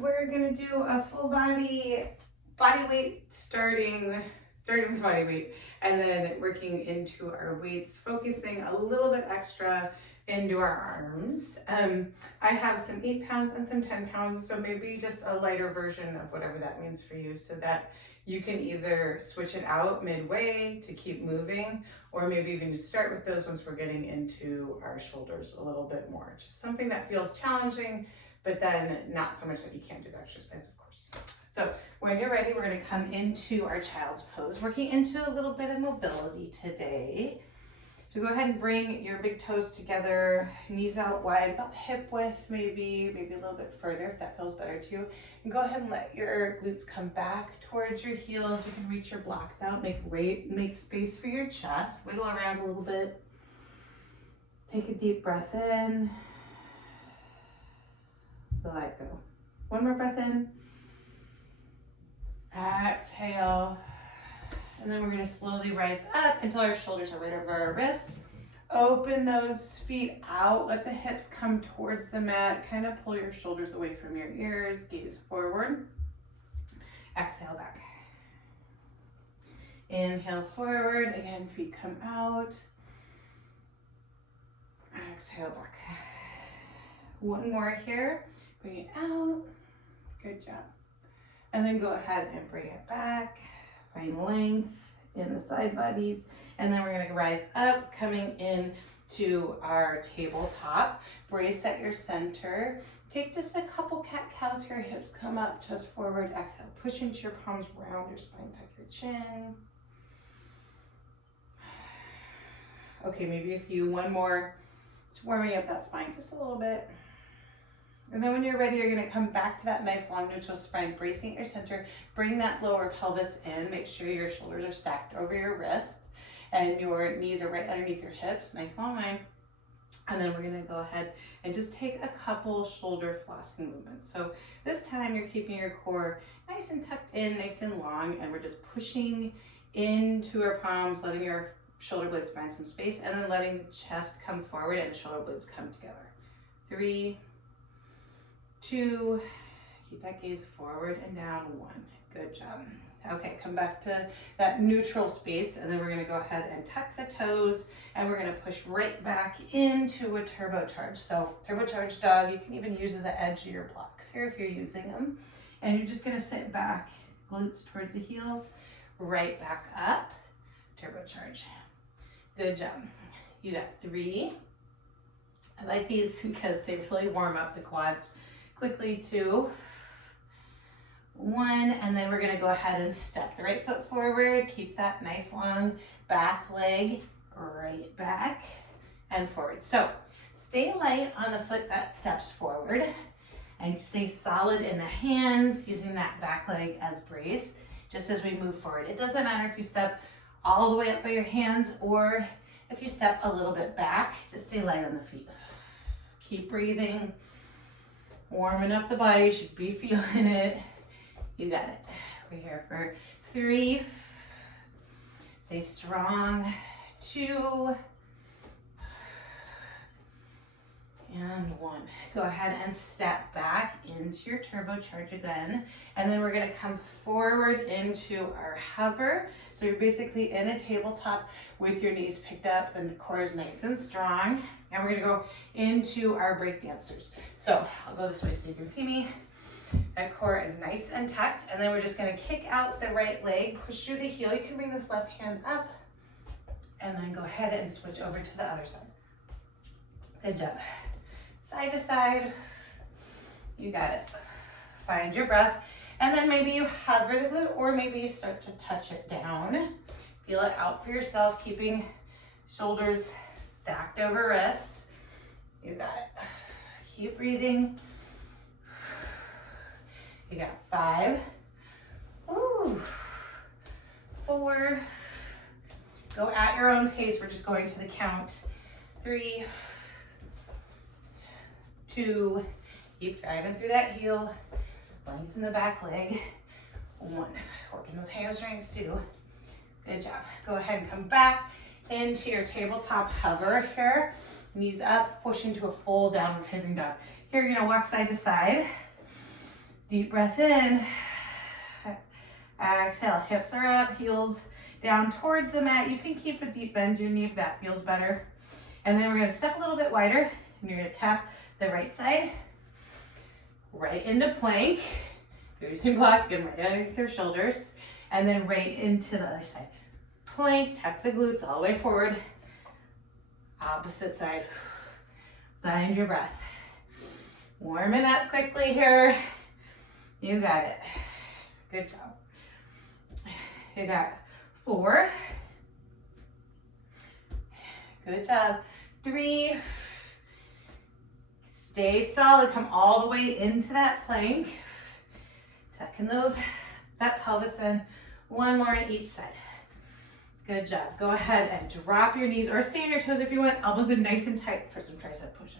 we're gonna do a full body weight starting with body weight, and then working into our weights, focusing a little bit extra into our arms. I have some 8 pounds and some 10 pounds, so maybe just a lighter version of whatever that means for you, so that you can either switch it out midway to keep moving, or maybe even just start with those once we're getting into our shoulders a little bit more. Just something that feels challenging, but then not so much that you can't do the exercise, of course. So when you're ready, we're going to come into our child's pose, working into a little bit of mobility today. So go ahead and bring your big toes together, knees out wide, about hip width, maybe a little bit further if that feels better to you. And go ahead and let your glutes come back towards your heels. You can reach your blocks out, make space for your chest, wiggle around a little bit. Take a deep breath in. Let go. One more breath in. Exhale. And then we're going to slowly rise up until our shoulders are right over our wrists. Open those feet out. Let the hips come towards the mat. Kind of pull your shoulders away from your ears. Gaze forward. Exhale back. Inhale forward. Again, feet come out. Exhale back. One more here. Bring it out. Good job. And then go ahead and bring it back. Find length in the side bodies. And then we're going to rise up, coming in to our tabletop. Brace at your center. Take just a couple cat-cows here. Hips come up, chest forward. Exhale. Push into your palms, round your spine, tuck your chin. Okay, maybe if you, one more. Just warming up that spine just a little bit. And then when you're ready, you're going to come back to that nice long neutral spine, bracing at your center. Bring that lower pelvis in. Make sure your shoulders are stacked over your wrist and your knees are right underneath your hips. Nice long line. And then we're going to go ahead and just take a couple shoulder flossing movements. So this time you're keeping your core nice and tucked in, nice and long, and we're just pushing into our palms, letting your shoulder blades find some space, and then letting the chest come forward and the shoulder blades come together. 3, 2, keep that gaze forward and down. 1, good job. Okay, come back to that neutral space, and then we're going to go ahead and tuck the toes, and we're going to push right back into a turbocharge. So turbocharged dog, you can even use as the edge of your blocks here if you're using them. And you're just going to sit back, glutes towards the heels, right back up, turbocharge. Good job. You got 3. I like these because they really warm up the quads quickly. 2, 1, and then we're going to go ahead and step the right foot forward. Keep that nice long back leg right back and forward. So stay light on the foot that steps forward and stay solid in the hands, using that back leg as brace just as we move forward. It doesn't matter if you step all the way up by your hands or if you step a little bit back, just stay light on the feet. Keep breathing, warming up the body. You should be feeling it. You got it. We're here for 3. Stay strong. 2. And 1. Go ahead and step back into your turbocharge again. And then we're going to come forward into our hover. So you're basically in a tabletop with your knees picked up. The core is nice and strong. And we're going to go into our break dancers. So I'll go this way so you can see me. That core is nice and tucked. And then we're just going to kick out the right leg, push through the heel. You can bring this left hand up and then go ahead and switch over to the other side. Good job. Side to side. You got it. Find your breath. And then maybe you hover the glute, or maybe you start to touch it down. Feel it out for yourself, keeping shoulders stacked over wrists. You got it. Keep breathing. You got 5. Ooh. 4. Go at your own pace. We're just going to the count. 3, 2, keep driving through that heel, lengthen the back leg. 1, working those hamstrings too. Good job. Go ahead and come back into your tabletop hover here. Knees up, push into a full downward facing dog. Here you're gonna walk side to side. Deep breath in. Exhale, hips are up, heels down towards the mat. You can keep a deep bend in your knee if that feels better. And then we're gonna step a little bit wider, and you're gonna tap the right side right into plank. If you're using blocks, get them right underneath your shoulders, and then right into the other side. Plank, tap the glutes all the way forward. Opposite side. Find your breath. Warming up quickly here. You got it. Good job. You got 4. Good job. 3. Stay solid. Come all the way into that plank. Tucking that pelvis in. 1 more on each side. Good job. Go ahead and drop your knees or stay on your toes if you want. Elbows in nice and tight for some tricep push-ups.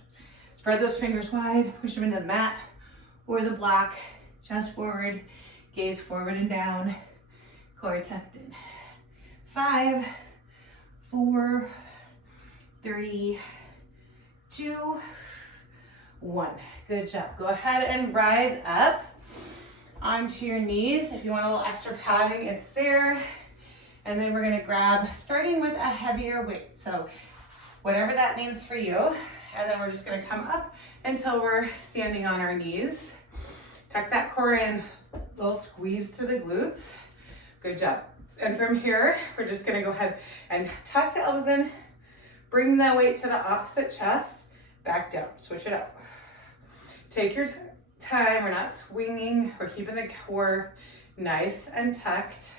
Spread those fingers wide. Push them into the mat or the block. Chest forward. Gaze forward and down. Core tucked in. 5, 4, 3, 2, 1. Good job. Go ahead and rise up onto your knees. If you want a little extra padding, it's there. And then we're gonna grab, starting with a heavier weight. So whatever that means for you. And then we're just gonna come up until we're standing on our knees. Tuck that core in, little squeeze to the glutes. Good job. And from here, we're just gonna go ahead and tuck the elbows in, bring that weight to the opposite chest, back down, switch it up. Take your time, we're not swinging, we're keeping the core nice and tucked.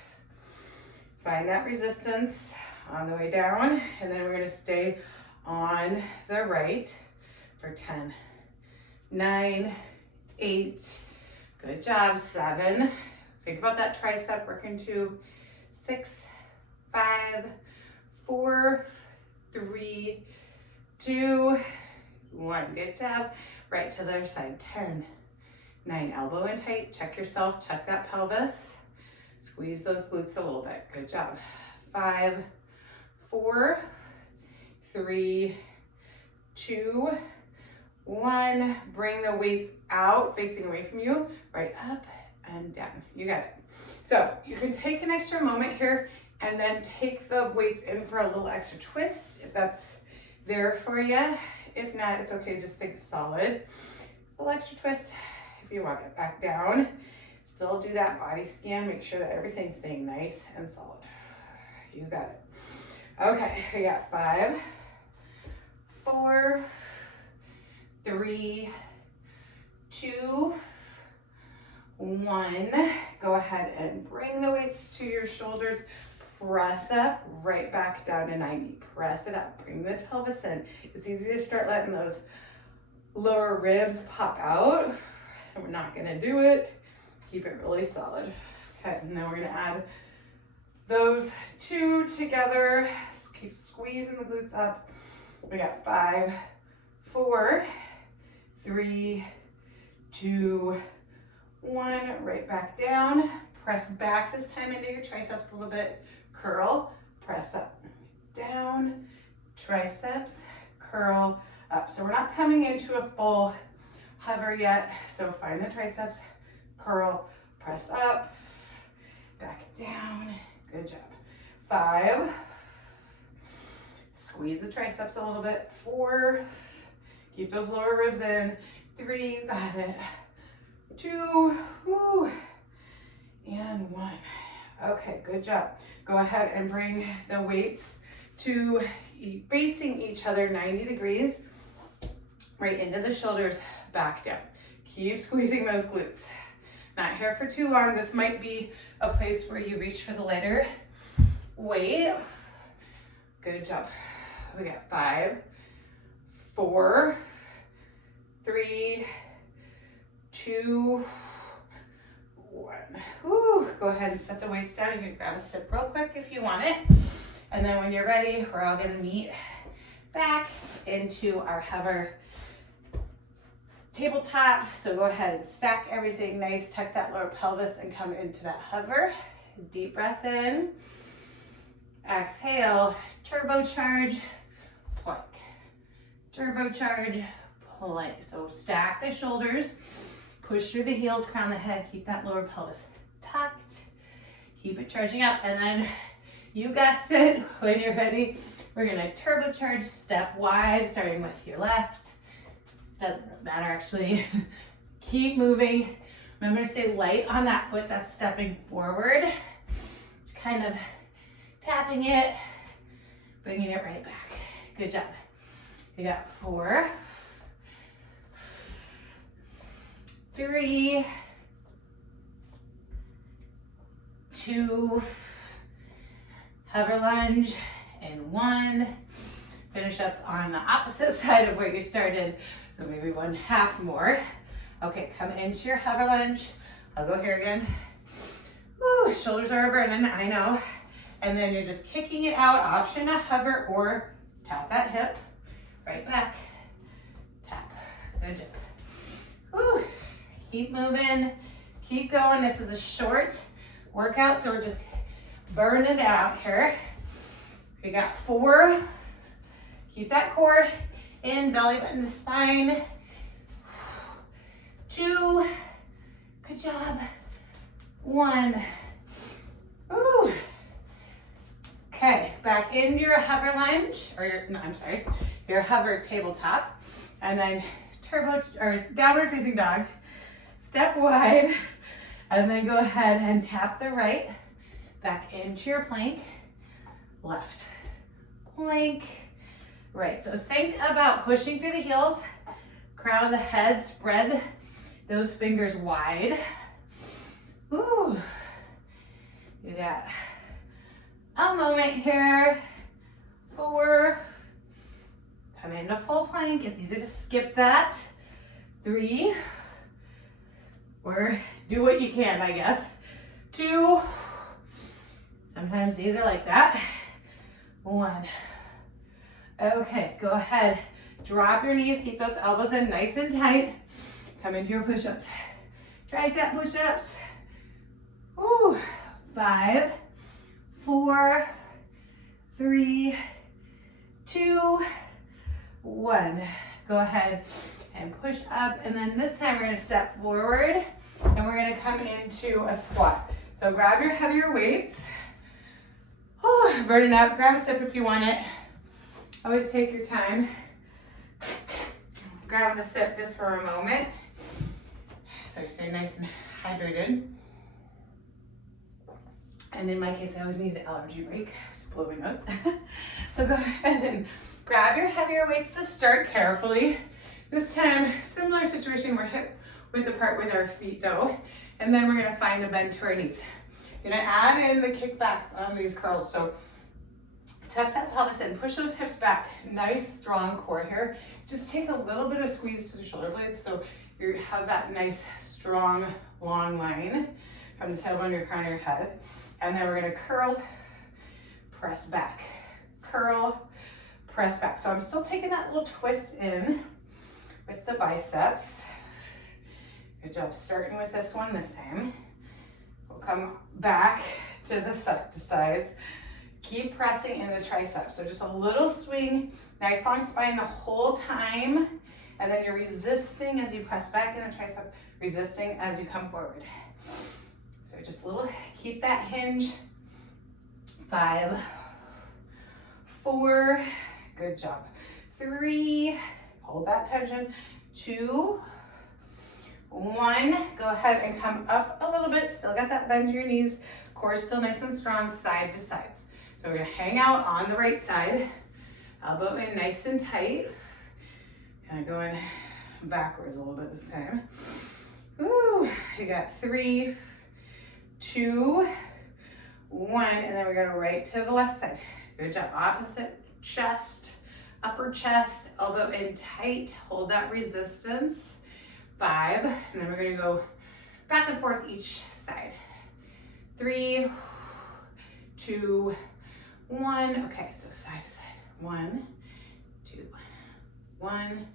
Find that resistance on the way down, and then we're gonna stay on the right for 10, 9, 8, good job, 7. Think about that tricep working 2, 6, 5, 4, 3, 2, 1. Good job. Right to the other side. 10, 9. Elbow in tight. Check yourself. Check that pelvis. Squeeze those glutes a little bit. Good job. 5, 4, 3, 2, 1. Bring the weights out, facing away from you. Right up and down. You got it. So you can take an extra moment here and then take the weights in for a little extra twist if that's there for you. If not, it's okay, just stay solid. A little extra twist if you want it. Back down. Still do that body scan. Make sure that everything's staying nice and solid. You got it. Okay, we got 5, 4, 3, 2, 1. Go ahead and bring the weights to your shoulders. Press up, right back down to 90. Press it up, bring the pelvis in. It's easy to start letting those lower ribs pop out. And we're not gonna do it. Keep it really solid. Okay, and then we're gonna add those 2 together. Keep squeezing the glutes up. We got 5, 4, 3, 2, 1. Right back down. Press back this time into your triceps a little bit. Curl, press up, down, triceps, curl up. So we're not coming into a full hover yet. So find the triceps, curl, press up, back down. Good job. 5, squeeze the triceps a little bit. 4, keep those lower ribs in. 3, got it. 2, woo, and 1. Okay, good job. Go ahead and bring the weights to facing each other 90 degrees, right into the shoulders, back down. Keep squeezing those glutes. Not here for too long. This might be a place where you reach for the lighter weight. Good job. We got 5, 4, 3, 2, 1. Whew. Go ahead and set the weights down. You can grab a sip real quick if you want it. And then when you're ready, we're all gonna meet back into our hover tabletop. So go ahead and stack everything nice, tuck that lower pelvis and come into that hover. Deep breath in. Exhale, turbocharge, plank. Turbocharge, plank. So stack the shoulders. Push through the heels, crown the head, keep that lower pelvis tucked. Keep it charging up, and then you guessed it, when you're ready, we're gonna turbocharge, step wide, starting with your left. Doesn't really matter actually. Keep moving. Remember to stay light on that foot that's stepping forward. Just kind of tapping it, bringing it right back. Good job. You got 4, 3, 2, hover lunge, and 1. Finish up on the opposite side of where you started. So maybe 1/2 more. Okay, come into your hover lunge. I'll go here again. Woo, shoulders are burning, I know. And then you're just kicking it out. Option to hover or tap that hip. Right back. Tap. Good job. Woo. Keep moving. Keep going. This is a short workout, so we're just burning it out here. We got 4. Keep that core in, belly button to spine. 2. Good job. 1. Ooh. Okay, back into your hover lunge, or your hover tabletop, and then downward facing dog. Step wide, and then go ahead and tap the right back into your plank. Left, plank, right. So think about pushing through the heels, crown of the head, spread those fingers wide. Ooh, you got a moment here. 4, come into full plank. It's easy to skip that. 3, or do what you can, I guess. 2, sometimes these are like that. 1. Okay, go ahead. Drop your knees, keep those elbows in nice and tight. Come into your push-ups. Tricep push-ups. Ooh. 5, 4, 3, 2, 1. Go ahead and push up, and then this time we're gonna step forward and we're gonna come into a squat. So grab your heavier weights. Oh, burn it up, grab a sip if you want it. Always take your time. Grabbing a sip just for a moment. So you stay nice and hydrated. And in my case, I always need an allergy break to blow my nose. So go ahead and grab your heavier weights to start carefully. This time, similar situation, we're hip width apart with our feet though. And then we're gonna find a bend to our knees. Gonna add in the kickbacks on these curls. So tuck that pelvis in, push those hips back. Nice strong core here. Just take a little bit of squeeze to the shoulder blades so you have that nice strong long line from the tailbone to your crown of your head. And then we're gonna curl, press back. Curl, press back. So I'm still taking that little twist in with the biceps. Good job starting with this one this time. We'll come back to the sides. Keep pressing into triceps. So just a little swing, nice long spine the whole time. And then you're resisting as you press back in the tricep, resisting as you come forward. So just a little, keep that hinge. 5, 4, good job. 3, hold that tension. 2, 1, go ahead and come up a little bit. Still got that bend to your knees. Core still nice and strong, side to sides. So we're gonna hang out on the right side. Elbow in nice and tight. Kind of going backwards a little bit this time. Ooh, you got 3, 2, 1, and then we're gonna right to the left side. Good job, opposite chest, upper chest, elbow in tight, hold that resistance. 5, and then we're gonna go back and forth each side. 3, 2, 1. Okay, so side to side. 1, 2, 1,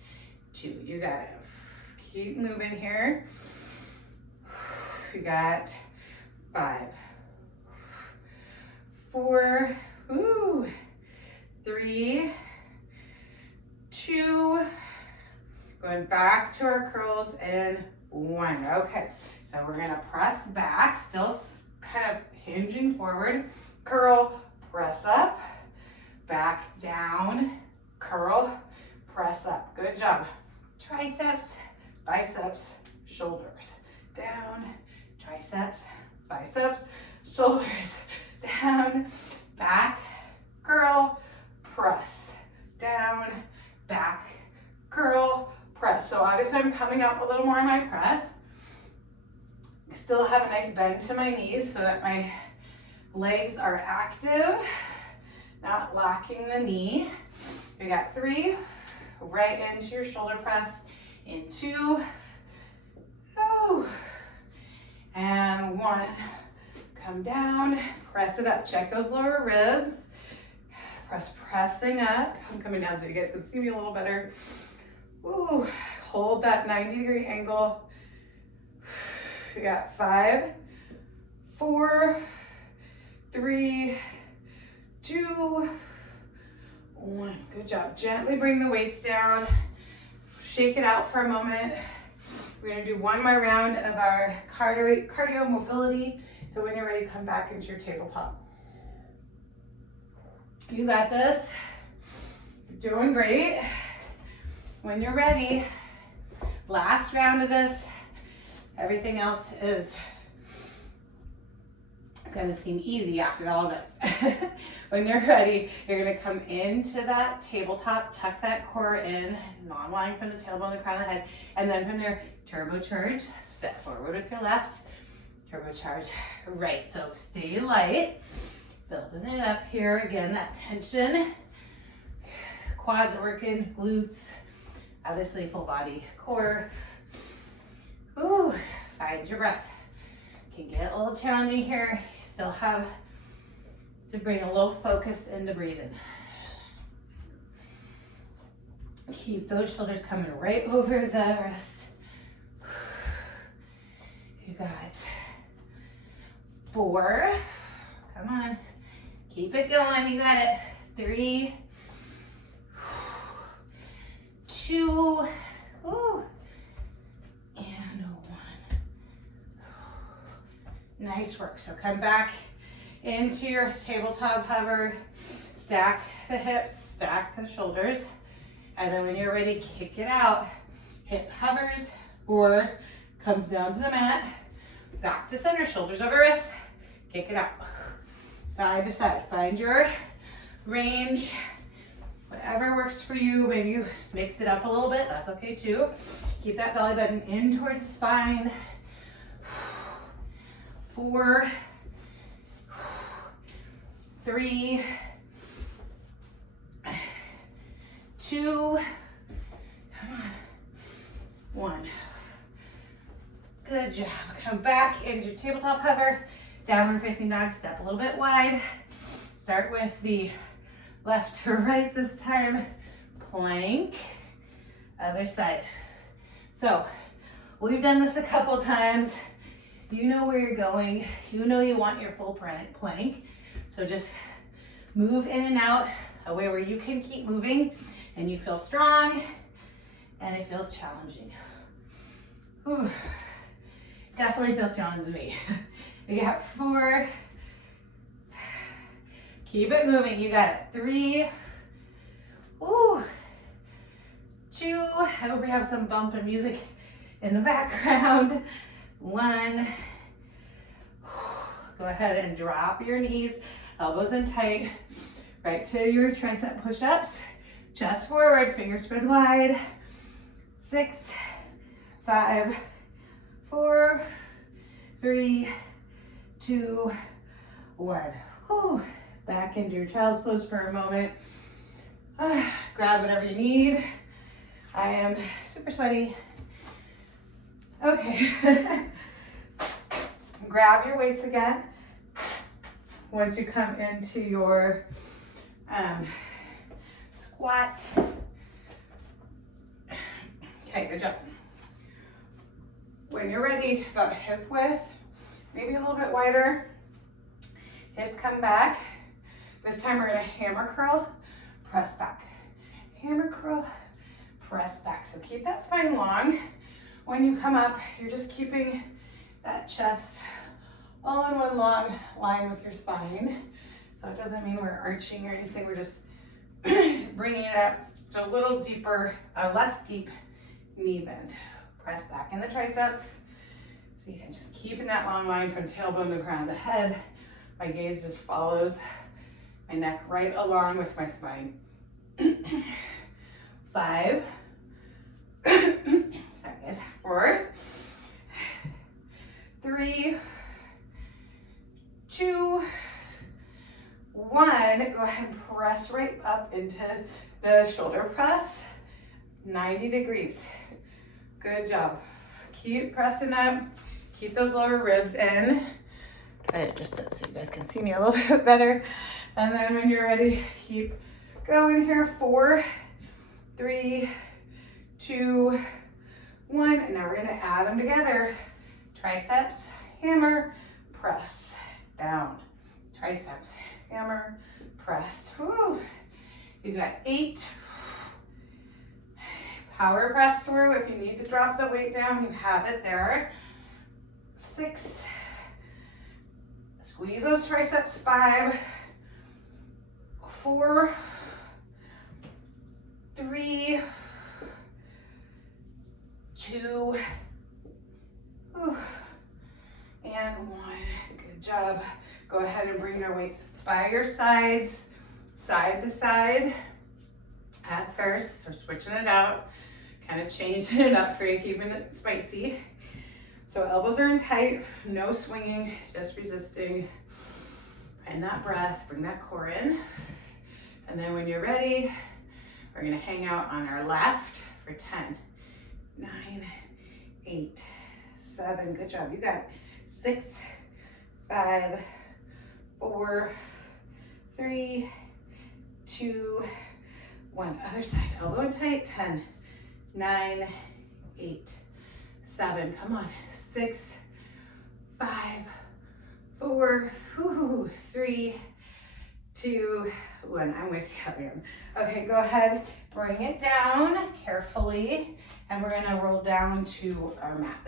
2. You got it. Keep moving here. You got 5, 4, 3, 2, going back to our curls, and 1. Okay, so we're gonna press back, still kind of hinging forward. Curl, press up, back down, curl, press up. Good job. Triceps, biceps, shoulders. Down, triceps, biceps, shoulders. Down, back, curl, press. Down, back, curl, press. So obviously I'm coming up a little more in my press. Still have a nice bend to my knees so that my legs are active, not locking the knee. We got 3, right into your shoulder press, in 2, oh, and 1. Come down, press it up. Check those lower ribs. Pressing up. I'm coming down so you guys can see me a little better. Ooh, hold that 90-degree angle. We got 5, 4, 3, 2, 1. Good job. Gently bring the weights down. Shake it out for a moment. We're gonna do one more round of our cardio mobility. So when you're ready, come back into your tabletop. You got this. You're doing great. When you're ready, last round of this. Everything else is gonna seem easy after all this. When you're ready, you're gonna come into that tabletop, tuck that core in, non-lying from the tailbone to the crown of the head, and then from there, turbocharge, step forward with your left, turbocharge right. So stay light, building it up here. Again, that tension, quads working, glutes, obviously full body core. Ooh, find your breath. Can get a little challenging here. You still have to bring a little focus into breathing. Keep those shoulders coming right over the wrist. You got 4. Come on. Keep it going. You got it. 3, 2, ooh, and 1. Nice work. So come back into your tabletop hover. Stack the hips, stack the shoulders. And then when you're ready, kick it out. Hip hovers or comes down to the mat. Back to center, shoulders over wrist. Kick it out. Side to side. Find your range. Whatever works for you. Maybe you mix it up a little bit. That's okay too. Keep that belly button in towards the spine. 4, 3, 2, come on, 1. Good job. Come back into your tabletop hover. Downward facing dog. Step a little bit wide. Start with the left to right this time. Plank. Other side. So we've done this a couple times. You know where you're going. You know you want your full plank. So just move in and out, a way where you can keep moving and you feel strong and it feels challenging. Whew. Definitely feels challenging to me. We got 4. Keep it moving. You got it. 3. Ooh. 2. I hope we have some bumping music in the background. 1. Go ahead and drop your knees, elbows in tight, right to your tricep push-ups. Chest forward, fingers spread wide. 6, 5, 4, 3, 2, 1. Whew. Back into your child's pose for a moment. Grab whatever you need. I am super sweaty. Okay. Grab your weights again. Once you come into your squat. Okay, good job. When you're ready, about hip width, maybe a little bit wider. Hips come back. This time we're gonna hammer curl, press back. Hammer curl, press back. So keep that spine long. When you come up, you're just keeping that chest all in one long line with your spine. So it doesn't mean we're arching or anything, we're just bringing it up. So a little deeper, less deep knee bend. Press back in the triceps. So you can just keep in that long line from tailbone to crown of the head. My gaze just follows my neck right along with my spine. 5. Sorry guys. 4. 3. 2. 1. Go ahead and press right up into the shoulder press. 90 degrees. Good job. Keep pressing up. Keep those lower ribs in. Just so you guys can see me a little bit better. And then when you're ready, keep going here. 4, 3, 2, 1. And now we're gonna add them together. Triceps, hammer, press, down. Triceps, hammer, press. Woo. You got 8. Power press through. If you need to drop the weight down, you have it there. 6. Squeeze those triceps. 5, 4, 3, 2, and 1. Good job. Go ahead and bring your weights by your sides, side to side. At first, we're switching it out, kind of changing it up for you, keeping it spicy. So elbows are in tight, no swinging, just resisting. And that breath, bring that core in. And then when you're ready, we're gonna hang out on our left for 10, 9, 8, 7, good job, you got it. 6, 5, 4, 3, 2, 1. Other side, elbow in tight. 10, 9, 8, 7. Come on. 6, 5, 4, 3, 2, 1. I'm with you, man. Okay, go ahead, bring it down carefully, and we're gonna roll down to our mat.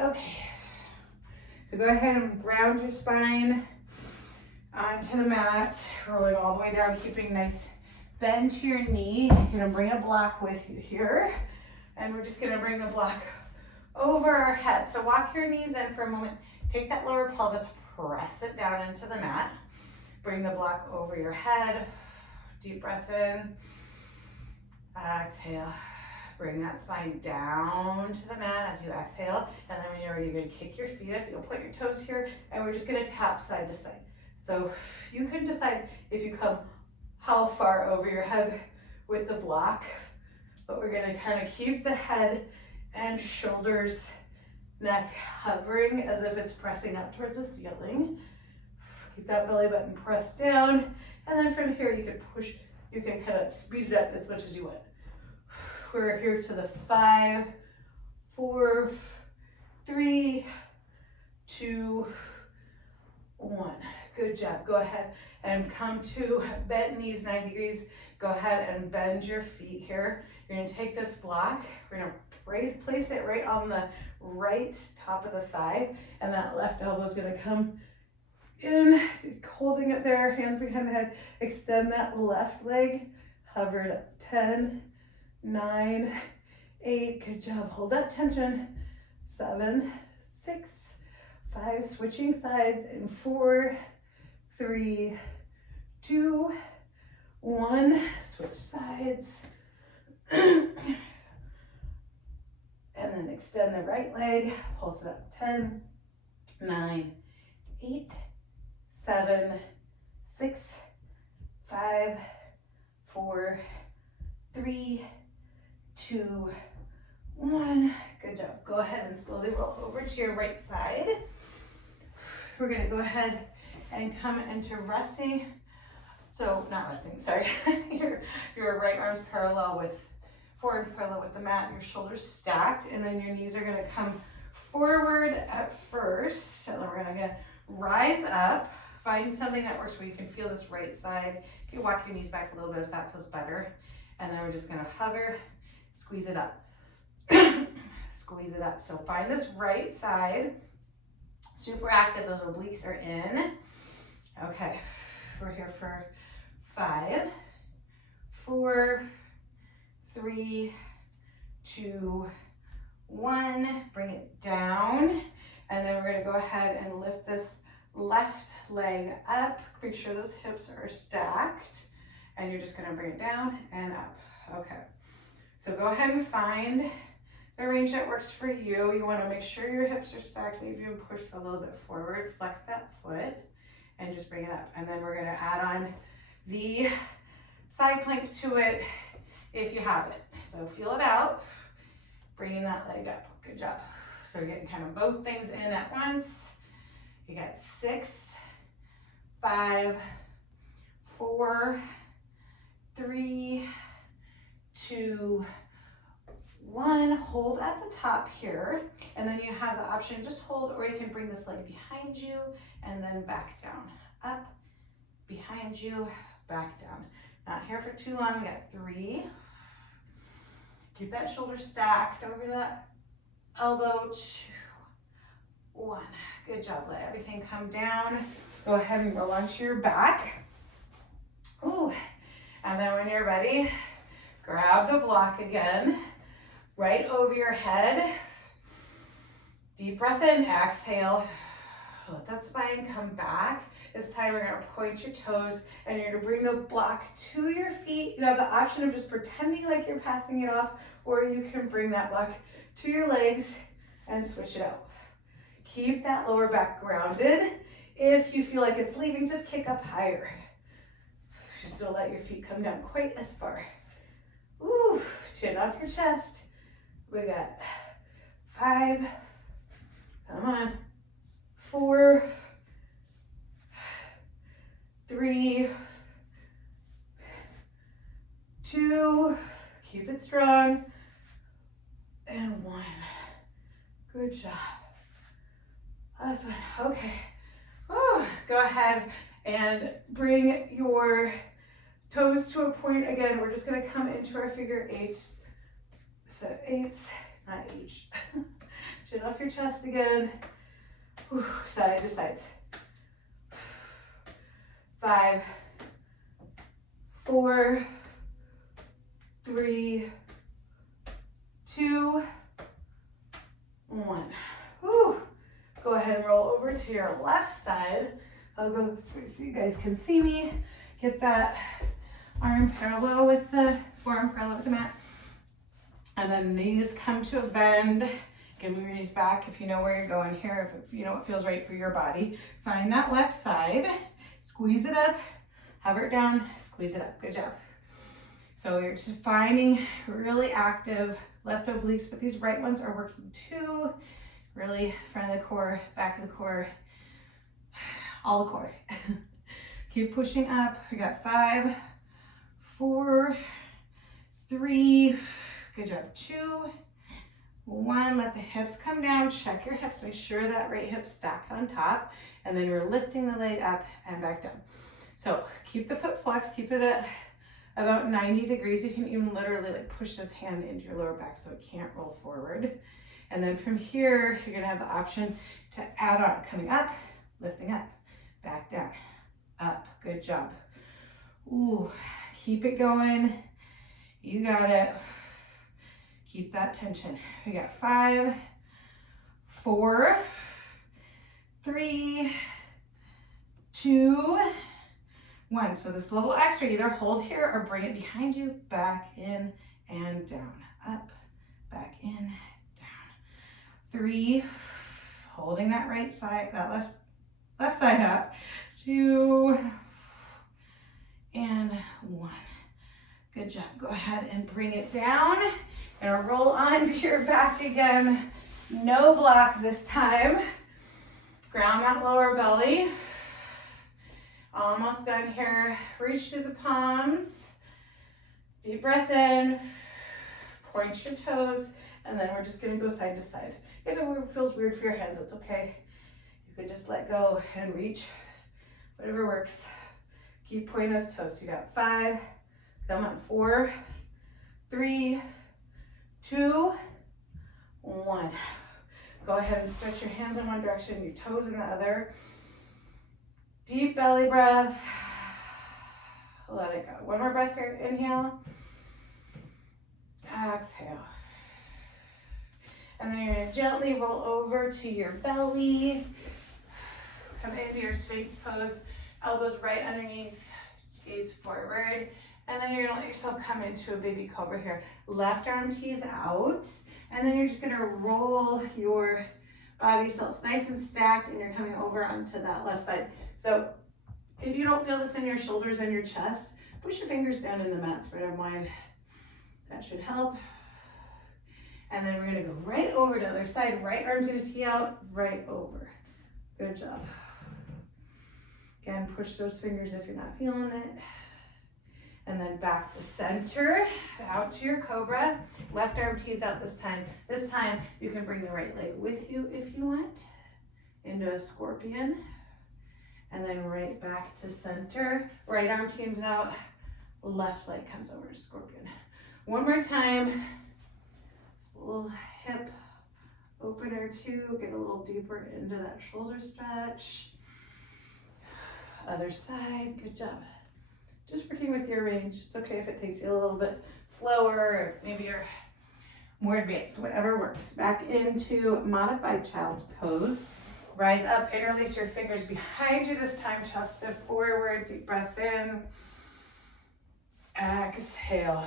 Okay. So go ahead and round your spine onto the mat, rolling all the way down, keeping nice bend to your knee. You're gonna bring a block with you here, and we're just gonna bring the block over our head. So walk your knees in for a moment. Take that lower pelvis, press it down into the mat. Bring the block over your head. Deep breath in. Exhale. Bring that spine down to the mat as you exhale. And then when you're ready, you're gonna kick your feet up. You'll point your toes here, and we're just gonna tap side to side. So you can decide if you come how far over your head with the block, but we're gonna kind of keep the head and shoulders, neck hovering as if it's pressing up towards the ceiling. Keep that belly button pressed down. And then from here, you can push, you can kind of speed it up as much as you want. We're here to the 5, 4, 3, 2, 1. Good job. Go ahead and come to bent knees 90 degrees. Go ahead and bend your feet here. You're going to take this block. We're going to place it right on the right top of the thigh, and that left elbow is going to come in, holding it there, hands behind the head. Extend that left leg, hover it up. 10, 9, 8, good job. Hold that tension. 7, 6, 5, switching sides in 4, 3, 2, 1, switch sides. And then extend the right leg, pulse it up. 10, 9, 8, 7, 6, 5, 4, 3, 2, 1. Good job. Go ahead and slowly roll over to your right side. We're gonna go ahead and come into resting. So not resting, sorry. your right arm's parallel with, forward parallel with the mat, your shoulders stacked, and then your knees are gonna come forward at first. And then we're gonna rise up. Find something that works where you can feel this right side. You can walk your knees back a little bit if that feels better. And then we're just gonna hover, squeeze it up. squeeze it up. So find this right side, super active, those obliques are in. Okay, we're here for 5, 4, 3, 2, 1, bring it down. And then we're gonna go ahead and lift this left leg up. Make sure those hips are stacked. And you're just gonna bring it down and up. Okay, so go ahead and find the range that works for you. You wanna make sure your hips are stacked, maybe even push a little bit forward, flex that foot, and just bring it up. And then we're gonna add on the side plank to it if you have it. So feel it out, bringing that leg up, good job. So we're getting kind of both things in at once. You got 6, 5, 4, 3, 2, 1. Hold at the top here. And then you have the option, just hold, or you can bring this leg behind you and then back down. Up, behind you, back down. Not here for too long, we got 3. Keep that shoulder stacked over that elbow, 2, 1. Good job, let everything come down. Go ahead and roll onto your back. Ooh. And then when you're ready, grab the block again, right over your head. Deep breath in, exhale. Let that spine come back. This time we're gonna point your toes and you're gonna bring the block to your feet. You have the option of just pretending like you're passing it off, or you can bring that block to your legs and switch it out. Keep that lower back grounded. If you feel like it's leaving, just kick up higher. Just don't let your feet come down quite as far. Ooh, chin off your chest. We got 5, come on, 4, 3, 2, keep it strong, and 1. Good job. Last one. Okay. Whew. Go ahead and bring your toes to a point. Again, we're just going to come into our figure 8. So 8s, not H. Chin off your chest again. Whew. Side to sides. 5, 4, 3, 2, 1. Whew. Go ahead and roll over to your left side. I'll go so you guys can see me. Get that arm parallel with the forearm parallel with the mat. And then knees come to a bend. Give your knees back if you know where you're going here, if you know what feels right for your body. Find that left side, squeeze it up, hover it down, squeeze it up. Good job. So you're just finding really active left obliques, but these right ones are working too. Really front of the core, back of the core, all the core. Keep pushing up. We got 5, 4, 3, good job, 2, 1. Let the hips come down, check your hips, make sure that right hip's stacked on top, and then you're lifting the leg up and back down. So keep the foot flexed, keep it at about 90 degrees. You can even literally like push this hand into your lower back so it can't roll forward. And then from here, you're gonna have the option to add on, coming up, lifting up, back down, up, good job. Ooh, keep it going, you got it. Keep that tension. We got 5, 4, 3, 2, 1. So this little extra, either hold here or bring it behind you, back in and down, up, back in, down. 3, holding that right side, that left side up. 2, and 1. Good job. Go ahead and bring it down and roll onto your back again. No block this time. Ground that lower belly. Almost done here. Reach to the palms. Deep breath in. Point your toes. And then we're just going to go side to side. If it feels weird for your hands, it's okay. You can just let go and reach. Whatever works. Keep pointing those toes. You got 5. Come on. 4, 3, 2, 1. Go ahead and stretch your hands in one direction, your toes in the other. Deep belly breath. Let it go. One more breath here. Inhale. Exhale. And then you're going to gently roll over to your belly. Come into your Sphinx pose. Elbows right underneath. Gaze forward. And then you're going to let yourself come into a baby cobra here. Left arm tees out. And then you're just going to roll your body so it's nice and stacked, and you're coming over onto that left side. So if you don't feel this in your shoulders and your chest, push your fingers down in the mat, spread them wide. That should help. And then we're gonna go right over to the other side. Right arm's gonna tee out, right over. Good job. Again, push those fingers if you're not feeling it. And then back to center, out to your cobra. Left arm tees out this time. This time, you can bring the right leg with you if you want, into a scorpion. And then right back to center. Right arm tees out, left leg comes over to scorpion. One more time. Just a little hip opener too. Get a little deeper into that shoulder stretch. Other side, good job. Just working with your range. It's okay if it takes you a little bit slower, or maybe you're more advanced, whatever works. Back into modified child's pose. Rise up, interlace your fingers behind you this time, chest to forward, deep breath in. Exhale.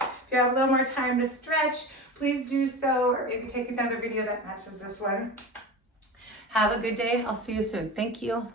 If you have a little more time to stretch, please do so, or maybe take another video that matches this one. Have a good day. I'll see you soon. Thank you.